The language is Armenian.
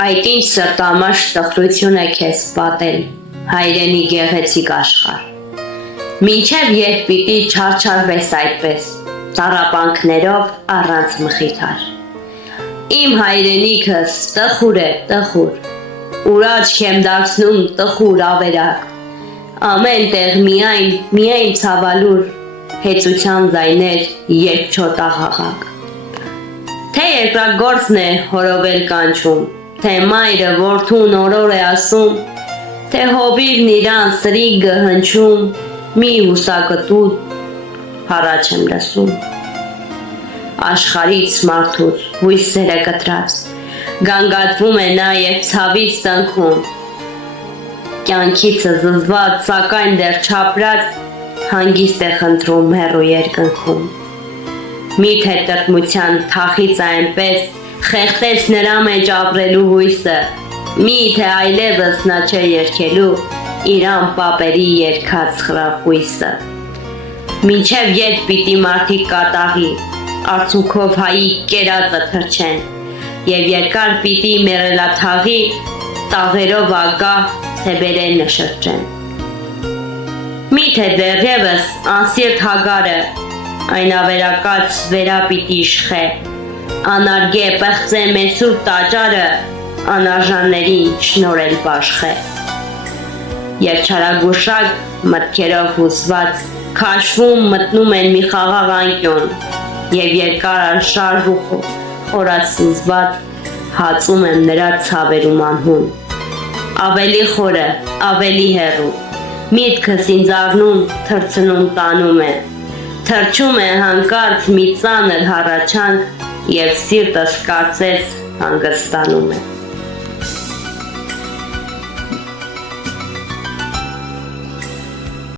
Այդ ինչ սրտամաշ տխրություն է քեզ պատել, հայրենի գեղեցիկ աշխարհ։ Մինչև երբ պիտի չարչարվես այդպես, տառապանքներով առանց մխիթար։ Իմ հայրենիքս տխուր է, տխուր, ուր աչք եմ դարձնում տխուր ավերակ, ամեն տեղ միայն ցավալուր, հեծության ձայներ երկչոտ աղաղակ։ Թե երկրագործն է հորովել կանչում, թե մայրը որդուն օրոր է ասում, թե հովիվն իրան սրիգը հնչում, մի հուսակտուտ հառաչ եմ լսում։ Աշխարհից մարդուց հույսերը կտրած, գանգատվում է նաև ցավից տնքում, կյանքիցը զզված, սակայն դեռ չապրած, հանգիստ է խնդրում հեռու երկնքում։ Միթե տրտմության թախից այնպես խեղդեց նրա մեջ ապրելու հույսը, միթե այլևս նա չէ երգելու իրան պապերի երգած խրախույսը։ Մինչև երբ պիտի մարդիկ կատաղի, արցունքով հայի կերածը թրջեն, և երկար պիտի մեռելաթաղի, տաղերով ագահ ցեբերենը շրջեն։ Միթե դեռևս անսիրտ հագարը, այն ավերակած վերա պիտի իշխե, անարգե պեղծե մեծուր տաճարը, անարժաններին շնորհել բաշխե։ Եվ չարագուշակ մտքերով հուզված, քաշվում մտնում են մի խաղաղ անկյուն, և երկար անշարժ ու խորասուզված հածում եմ նրա ցավերում անհուն։ Ավելի խորը, ավելի հեռու, միտքս ինձ առնում, թռցնում տանում է, թրջում է հանկարծ մի ծանր հառաչանք և սիրտս կարծես հանգստանում է։